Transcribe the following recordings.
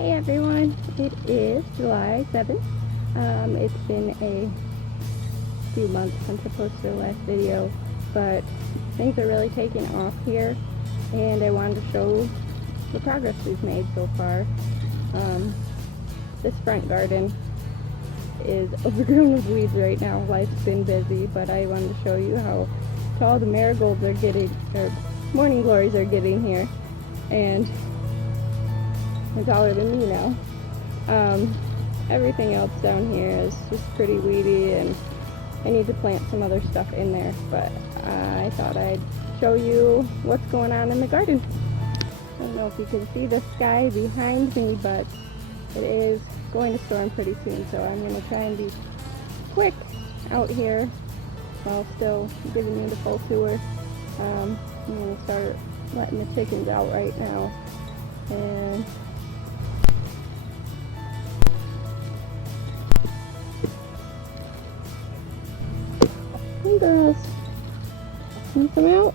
Hey everyone, it is July 7th. It's been a few months since I posted the last video, but things are really taking off here and I wanted to show the progress we've made so far. This front garden is overgrown with weeds right now. Life's been busy, but I wanted to show you how tall the marigolds are getting, or morning glories are getting here, and they're taller than me now. Everything else down here is just pretty weedy and I need to plant some other stuff in there, but I thought I'd show you what's going on in the garden. I don't know if you can see the sky behind me, but it is going to storm pretty soon, so I'm going to try and be quick out here while still giving you the full tour. I'm going to start letting the chickens out right now. And hey girls, can you come out?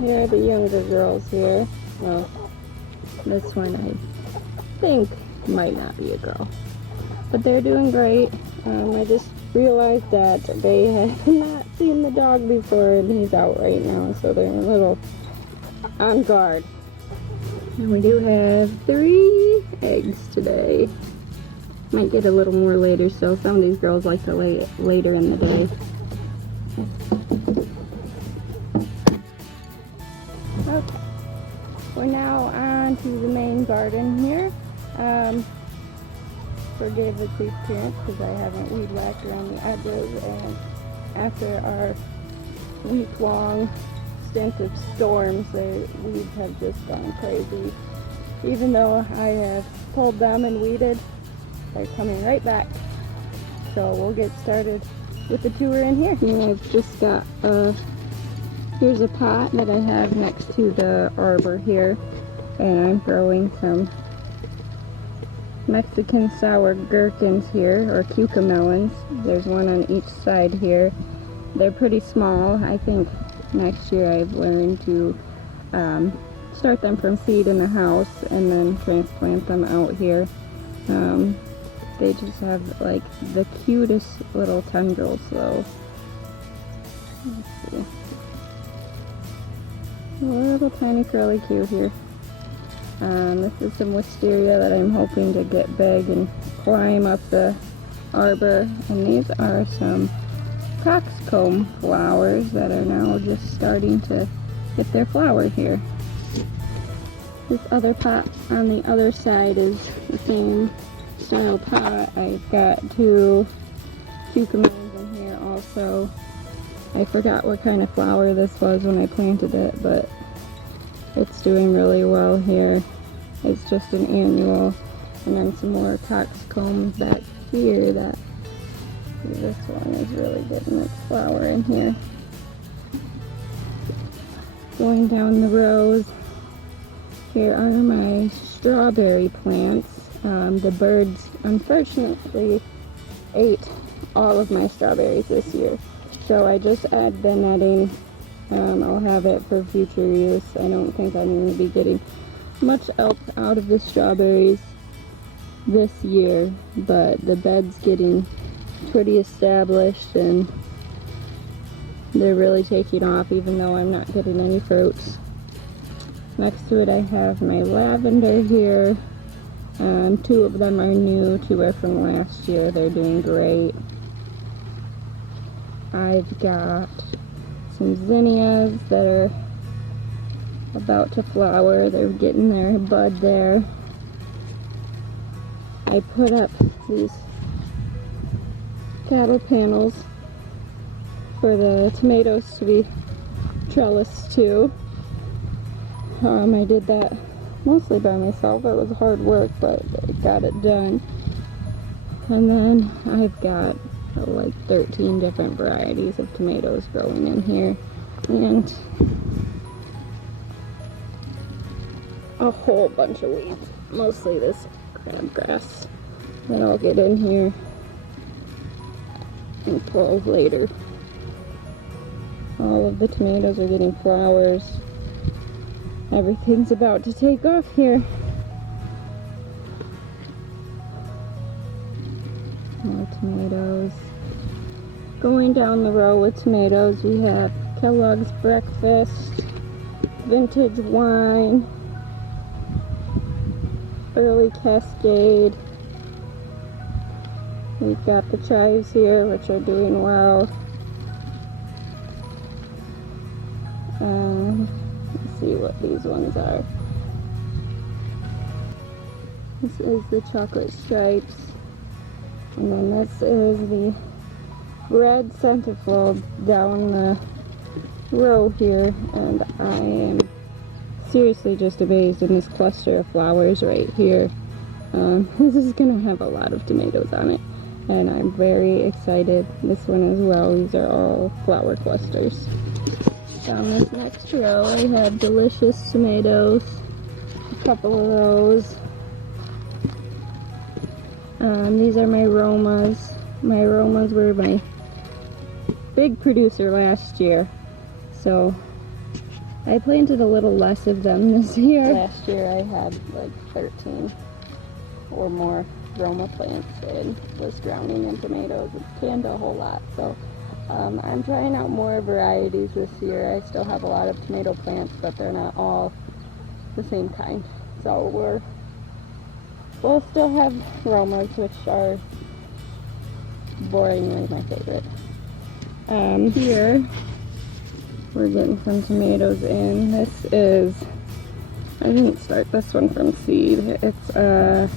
Here are the younger girls here. Well, this one I think might not be a girl, but they're doing great. I just realized that they have not seen the dog before and he's out right now, so they're a little on guard. And we do have 3 eggs today. Might get a little more later, so some of these girls like to lay it later in the day. Okay, we're now on to the main garden here. Forgive the tree appearance because I haven't weed whacked around the edges, and after our week-long stint of storms, the weeds have just gone crazy. Even though I have pulled them and weeded, they're coming right back. So we'll get started with the tour in here. I've just got here's a pot that I have next to the arbor here, and I'm growing some Mexican sour gherkins here, or cucamelons. There's one on each side here. They're pretty small. I think next year I've learned to start them from seed in the house and then transplant them out here. They just have like the cutest little tendrils though. Let's see. A little tiny curly Q here. This is some wisteria that I'm hoping to get big and climb up the arbor. And these are some coxcomb flowers that are now just starting to get their flower here. This other pot on the other side is the same style pot. I've got 2 cucumbers in here also. I forgot what kind of flower this was when I planted it, but it's doing really well here. It's just an annual. And then some more coxcombs back here. This one is really getting its flower in here. Going down the rows, here are my strawberry plants. The birds unfortunately ate all of my strawberries this year, so I just add the netting. I'll have it for future use. I don't think I'm going to be getting much else out of the strawberries this year, but the bed's getting pretty established and they're really taking off even though I'm not getting any fruits. Next to it I have my lavender here. 2 of them are new, 2 are from last year. They're doing great. I've got some zinnias that are about to flower. They're getting their bud there. I put up these cattle panels for the tomatoes to be trellised too. I did that mostly by myself. It was hard work, but I got it done. And then I've got like 13 different varieties of tomatoes growing in here, and a whole bunch of weeds, mostly this crabgrass that I'll get in here. and fall later. All of the tomatoes are getting flowers. Everything's about to take off here. More tomatoes. Going down the row with tomatoes, we have Kellogg's Breakfast, Vintage Wine, Early Cascade. We've got the chives here, which are doing well. Let's see what these ones are. This is the chocolate stripes. And then this is the red centerfold down the row here. And I am seriously just amazed in this cluster of flowers right here. This is going to have a lot of tomatoes on it. And I'm very excited. This one as well. These are all flower clusters. Down this next row I have delicious tomatoes. A couple of those. These are my Romas. My Romas were my big producer last year. So I planted a little less of them this year. Last year I had like 13 or more Roma plants and was drowning in tomatoes. It's canned a whole lot. So I'm trying out more varieties this year. I still have a lot of tomato plants, but they're not all the same kind. So we'll still have Romas, which are boringly my favorite. Here we're getting some tomatoes in. This is, I didn't start this one from seed. It's a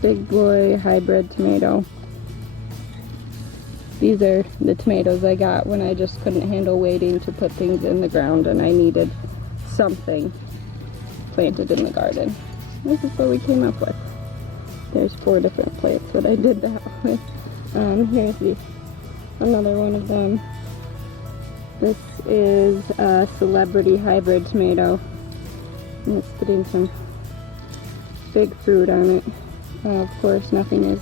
Big Boy hybrid tomato. These are the tomatoes I got when I just couldn't handle waiting to put things in the ground and I needed something planted in the garden. This is what we came up with. There's 4 different plants that I did that with. Here's another one of them. This is a Celebrity hybrid tomato. And it's getting some big fruit on it. Of course, nothing is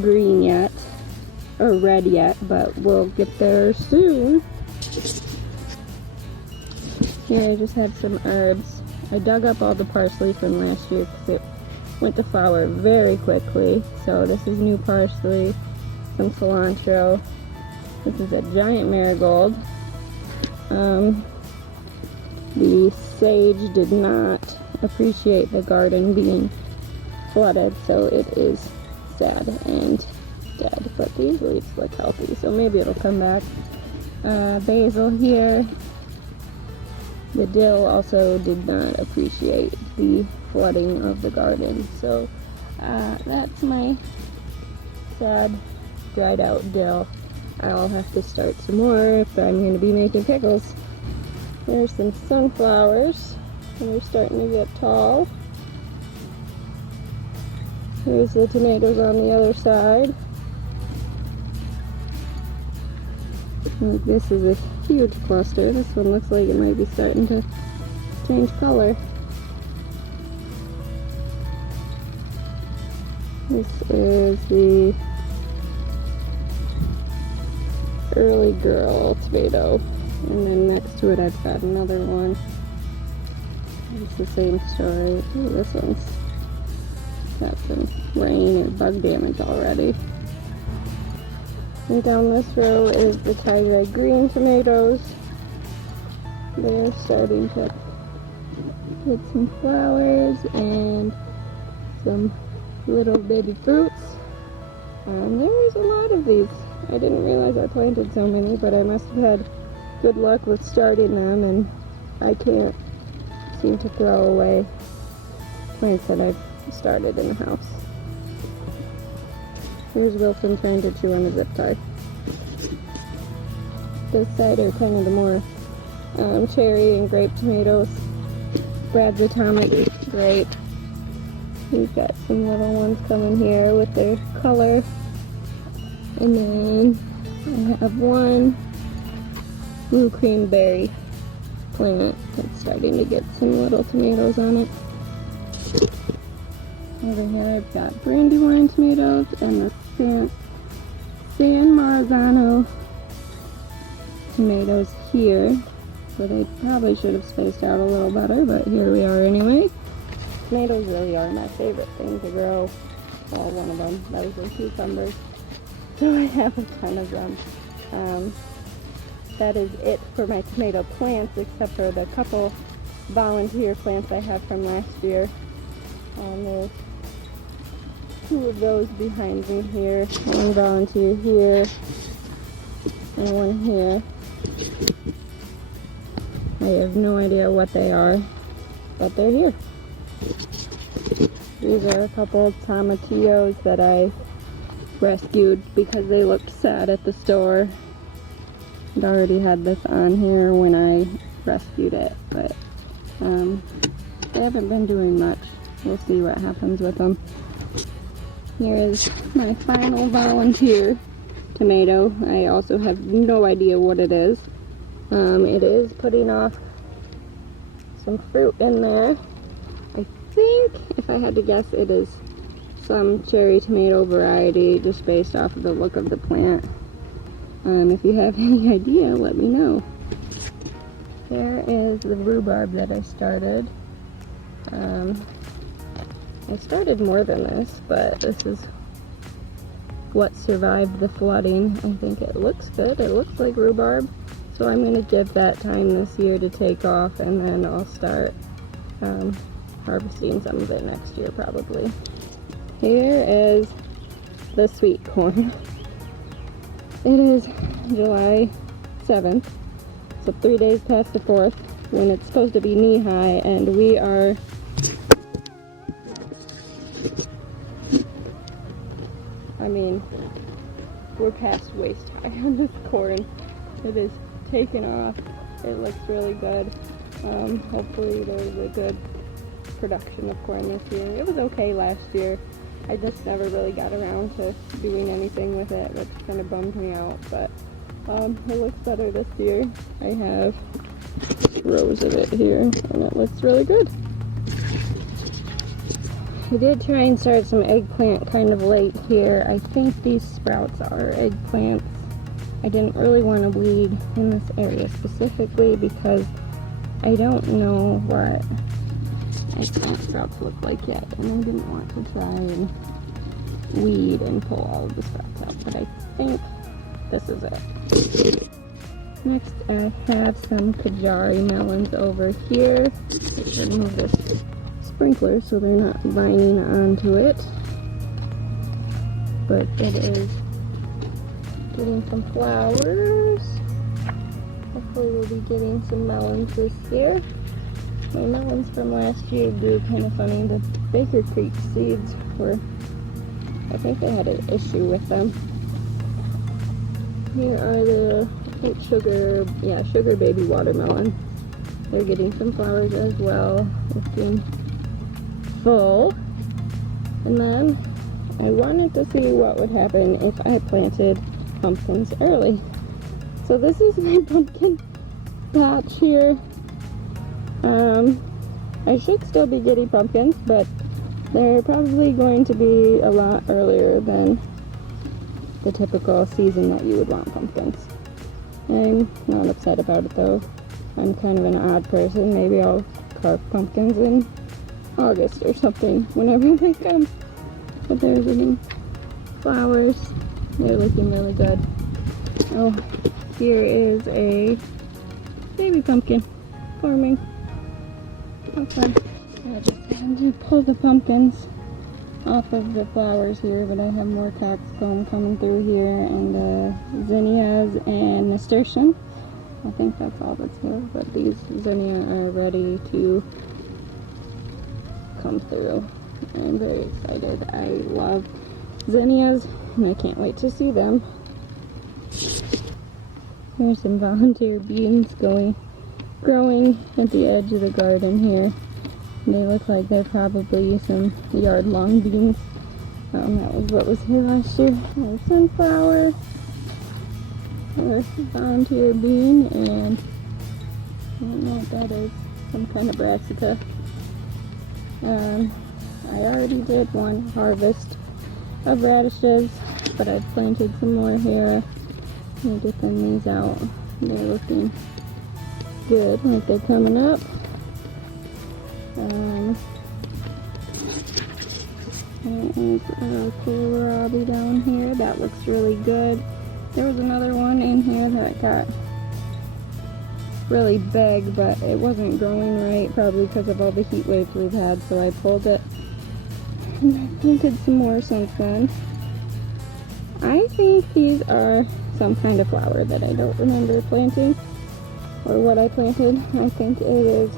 green yet, or red yet, but we'll get there soon. Here I just have some herbs. I dug up all the parsley from last year because it went to flower very quickly. So this is new parsley, some cilantro. This is a giant marigold. The sage did not appreciate the garden being flooded, so it is sad and dead, but these leaves look healthy, so maybe it'll come back. Basil here. The dill also did not appreciate the flooding of the garden, so that's my sad dried out dill. I'll have to start some more if I'm going to be making pickles. There's some sunflowers, and they're starting to get tall. Here's the tomatoes on the other side. And this is a huge cluster. This one looks like it might be starting to change color. This is the Early Girl tomato. And then next to it I've got another one. It's the same story. Ooh, this one's got some rain and bug damage already. And down this row is the tie-dye green tomatoes. They're starting to get some flowers and some little baby fruits. There's a lot of these. I didn't realize I planted so many, but I must have had good luck with starting them, and I can't seem to throw away plants that I've started in the house. Here's Wilson trying to chew on a zip tie. This side are kind of the more cherry and grape tomatoes. Brad's Atomic Grape. We've got some little ones coming here with their color. And then I have one blue cream berry plant that's starting to get some little tomatoes on it. Over here I've got brandywine tomatoes and the San Marzano tomatoes here. So they probably should have spaced out a little better, but here we are anyway. Tomatoes really are my favorite thing to grow. Well, one of them. Those are cucumbers. So I have a ton of them. That is it for my tomato plants, except for the couple volunteer plants I have from last year. There's 2 of those behind me here. One volunteer here, and one here. I have no idea what they are, but they're here. These are a couple of tomatillos that I rescued because they looked sad at the store. I'd already had this on here when I rescued it, but they haven't been doing much. We'll see what happens with them. Here is my final volunteer tomato. I also have no idea what it is. It is putting off some fruit in there. I think, if I had to guess, it is some cherry tomato variety just based off of the look of the plant. If you have any idea, let me know. There is the rhubarb that I started. I started more than this, but this is what survived the flooding. I think it looks good. It looks like rhubarb. So I'm going to give that time this year to take off, and then I'll start harvesting some of it next year probably. Here is the sweet corn. It is July 7th, so 3 days past the 4th, when it's supposed to be knee-high, and we are we're past waist high on this corn. It is taken off. It looks really good. Hopefully there's a good production of corn this year. It was okay last year. I just never really got around to doing anything with it, which kind of bummed me out, but it looks better this year. I have rows of it here, and it looks really good. I did try and start some eggplant kind of late here. I think these sprouts are eggplants. I didn't really want to weed in this area specifically because I don't know what eggplant sprouts look like yet, and I didn't want to try and weed and pull all of the sprouts out, but I think this is it. Next I have some Kajari melons over here. I should move this sprinkler so they're not vining onto it, but it is getting some flowers. Hopefully we'll be getting some melons this year. My melons from last year grew kind of funny. The Baker Creek seeds were, I think they had an issue with them. Here are the sugar baby watermelon. They're getting some flowers as well, looking full. And then I wanted to see what would happen if I planted pumpkins early. So this is my pumpkin patch here. I should still be getting pumpkins, but they're probably going to be a lot earlier than the typical season that you would want pumpkins. I'm not upset about it though. I'm kind of an odd person. Maybe I'll carve pumpkins in August or something, whenever they come. But they're getting flowers. They're looking really good. Oh, here is a baby pumpkin forming. Okay. I just had to pull the pumpkins off of the flowers here, but I have more coxcomb coming through here, and zinnias and nasturtium. I think that's all that's here, but these zinnia are ready to come through. I'm very excited. I love zinnias, and I can't wait to see them. There's some volunteer beans growing at the edge of the garden here. They look like they're probably some yard-long beans. That was what was here last year. There's sunflower, or volunteer bean, and I don't know what that is. Some kind of brassica. I already did one harvest of radishes. but I've planted some more here. Let me just thin these out. They're looking good, like they're coming up. There is a kohlrabi down here. That looks really good. There was another one in here that got really big, but it wasn't growing right, probably because of all the heat waves we've had, so I pulled it. And I planted some more since then. I think these are some kind of flower that I don't remember planting, or what I planted. I think it is,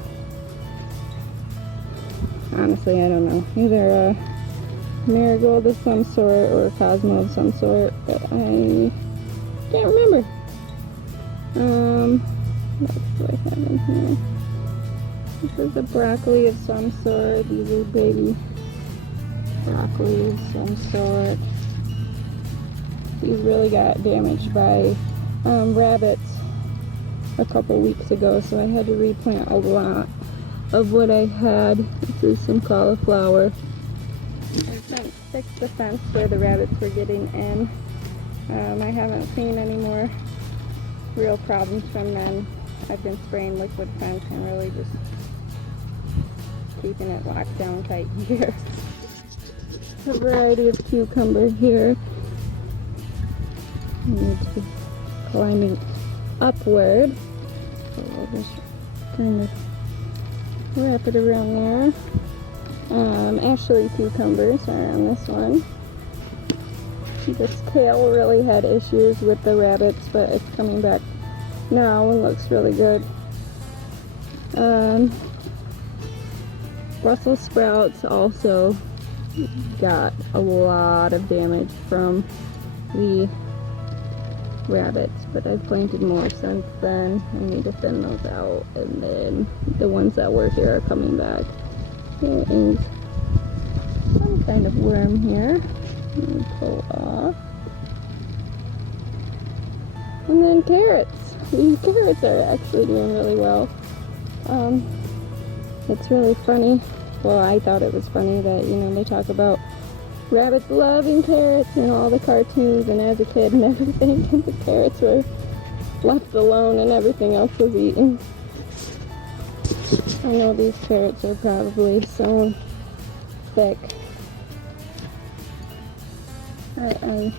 honestly, I don't know, either a marigold of some sort or a cosmo of some sort, but I can't remember. What else do I have in here? This is a broccoli of some sort. These are baby broccoli of some sort. These really got damaged by rabbits a couple weeks ago, so I had to replant a lot of what I had. This is some cauliflower. I fixed the fence where the rabbits were getting in. I haven't seen any more real problems from them. I've been spraying liquid fence and really just keeping it locked down tight here. A variety of cucumber here. I need to be climbing upward. So we'll just kind of wrap it around there. Ashley cucumbers are on this one. This kale really had issues with the rabbits, but it's coming back now and looks really good. Brussels sprouts also got a lot of damage from the rabbits, but I've planted more since then. I need to thin those out, and then the ones that were here are coming back. There is some kind of worm here. Let me pull off. And then carrots. These carrots are actually doing really well. It's really funny. Well, I thought it was funny that, you know, they talk about rabbits loving carrots and all the cartoons and as a kid and everything, and the carrots were left alone and everything else was eaten. I know these carrots are probably so thick. I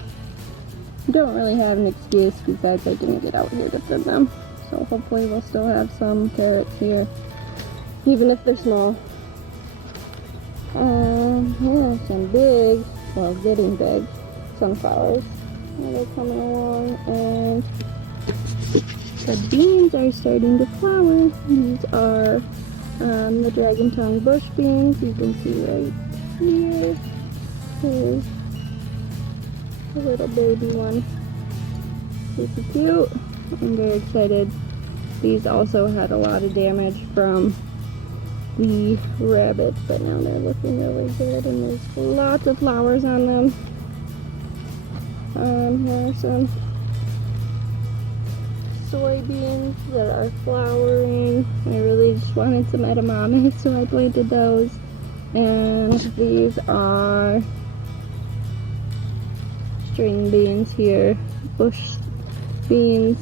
don't really have an excuse besides I didn't get out here to thin them. So hopefully we'll still have some carrots here, even if they're small. Yeah, some big, well, getting big sunflowers. They're coming along, and the beans are starting to flower. These are the dragon tongue bush beans. You can see right here. Here's a little baby one. Super cute. I'm very excited. These also had a lot of damage from the rabbits, but now they're looking really good, and there's lots of flowers on them. Here are some soybeans that are flowering. I really just wanted some edamame, so I planted those. And these are string beans here, bush beans.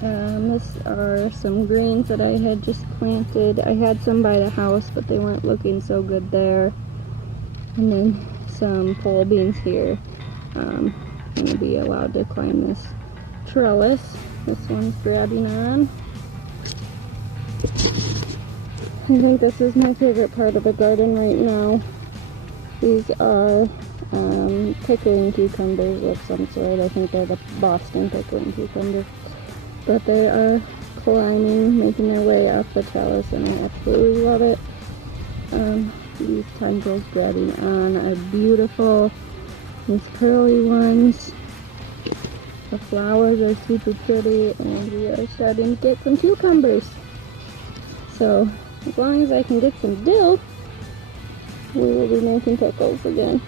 These are some greens that I had just planted. I had some by the house, but they weren't looking so good there. And then some pole beans here. I'm going to be allowed to climb this trellis. This one's grabbing on. I think this is my favorite part of the garden right now. These are pickling cucumbers of some sort. I think they're the Boston pickling cucumbers. But they are climbing, making their way up the trellis, and I absolutely love it. These tendrils grabbing on are beautiful. These curly ones. The flowers are super pretty, and we are starting to get some cucumbers. So, as long as I can get some dill, we will be making pickles again.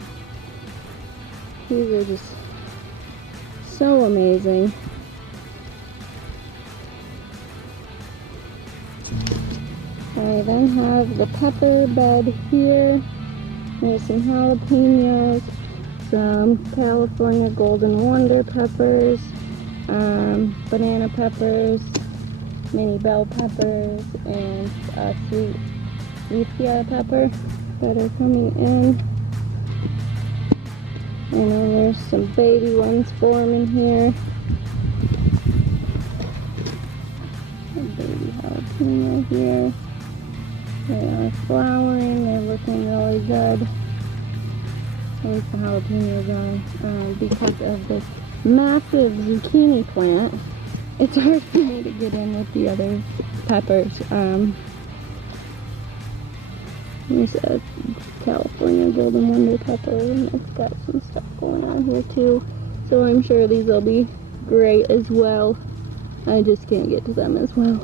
These are just so amazing. I then have the pepper bed here. There's some jalapenos. some California Golden Wonder peppers, banana peppers, mini bell peppers, and sweet EPR pepper that are coming in. And then there's some baby ones forming here. A baby jalapeno here. They are flowering, they're looking really good. At least the jalapenos are. Because of this massive zucchini plant, it's hard for me to get in with the other peppers. There's a California Golden Wonder pepper, and it's got some stuff going on here too. So I'm sure these will be great as well. I just can't get to them as well.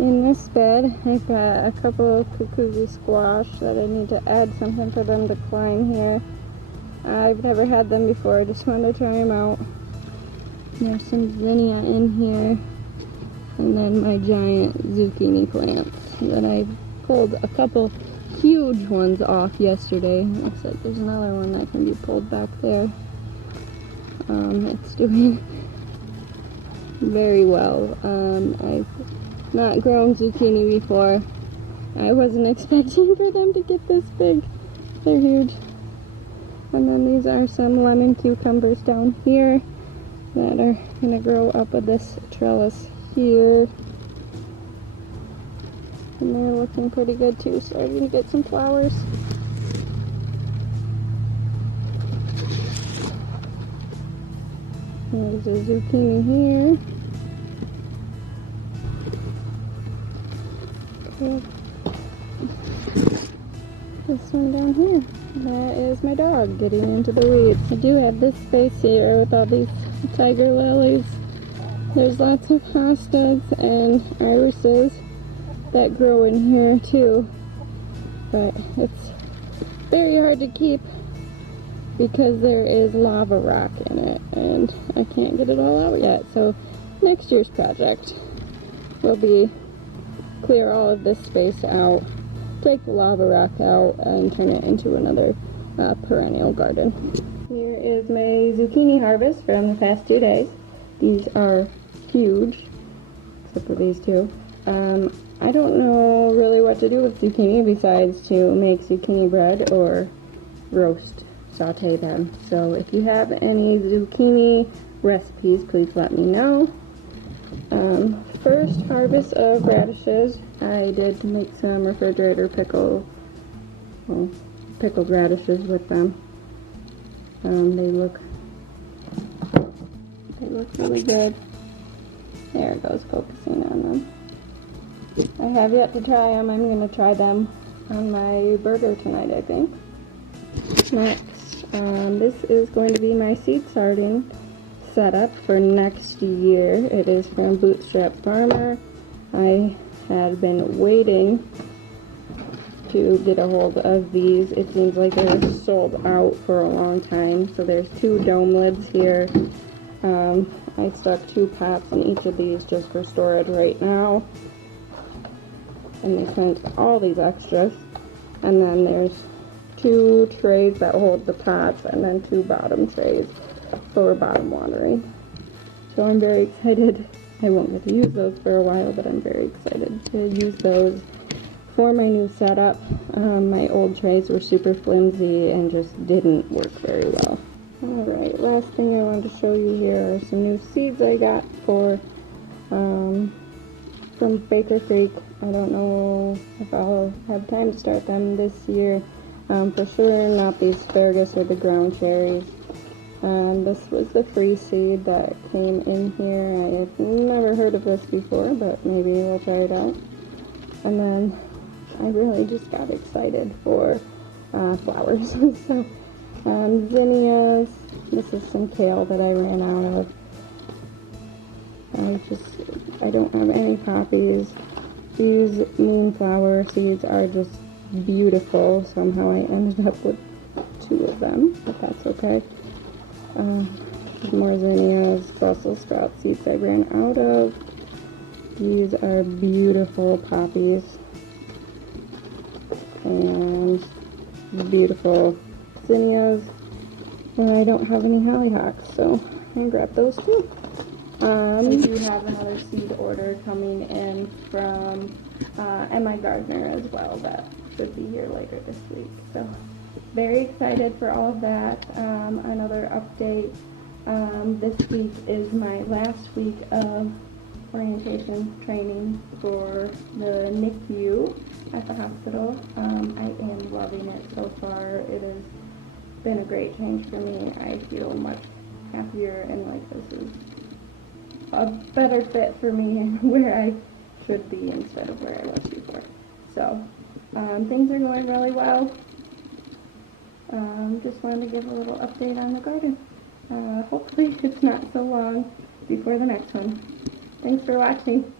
In this bed, I've got a couple of cuckoo squash that I need to add something for them to climb here. I've never had them before, I just wanted to try them out. There's some zinnia in here, and then my giant zucchini plants that I pulled a couple huge ones off yesterday. Looks like there's another one that can be pulled back there. It's doing very well. I've not grown zucchini before. I wasn't expecting for them to get this big. They're huge. And then these are some lemon cucumbers down here that are gonna grow up with this trellis here. And they're looking pretty good too, starting to get some flowers. There's a zucchini here. Okay. This one down here. That is my dog getting into the weeds. I do have this space here with all these tiger lilies. There's lots of hostas and irises that grow in here too, but it's very hard to keep because there is lava rock in it and I can't get it all out yet. So next year's project will be clear all of this space out, take the lava rock out, and turn it into another perennial garden. Here is my zucchini harvest from the past 2 days. These are huge, except for these two. I don't know really what to do with zucchini besides to make zucchini bread or roast, saute them. So if you have any zucchini recipes, please let me know. First harvest of radishes, I did make some refrigerator pickled radishes with them. They look really good. There it goes, focusing on them. I have yet to try them. I'm going to try them on my burger tonight, I think. Next, this is going to be my seed starting setup for next year. It is from Bootstrap Farmer. I had been waiting to get a hold of these. It seems like they're sold out for a long time. So there's 2 dome lids here. I stuck 2 pots in each of these just for storage right now. And they sent all these extras. And then there's 2 trays that hold the pots, and then 2 bottom trays for bottom watering. So I'm very excited. I won't get to use those for a while, but I'm very excited to use those for my new setup. My old trays were super flimsy and just didn't work very well. Alright, last thing I wanted to show you here are some new seeds I got for from Baker Creek. I don't know if I'll have time to start them this year. For sure not the asparagus or the ground cherries. This was the free seed that came in here. I have never heard of this before, but maybe we'll try it out. And then I really just got excited for flowers. So zinnias. This is some kale that I ran out of. I don't have any poppies. These moonflower seeds are just beautiful. Somehow I ended up with 2 of them, but that's okay. More zinnias, Brussels sprout seeds I ran out of. These are beautiful poppies and beautiful zinnias, and I don't have any hollyhocks, so I'm gonna grab those too. We do have another seed order coming in from M.I. Gardner as well that should be here later this week. So very excited for all of that. Another update, this week is my last week of orientation training for the NICU at the hospital. I am loving it so far. It has been a great change for me. I feel much happier and like this is a better fit for me and where I should be instead of where I was before. So things are going really well. Just wanted to give a little update on the garden. Hopefully it's not so long before the next one. Thanks for watching.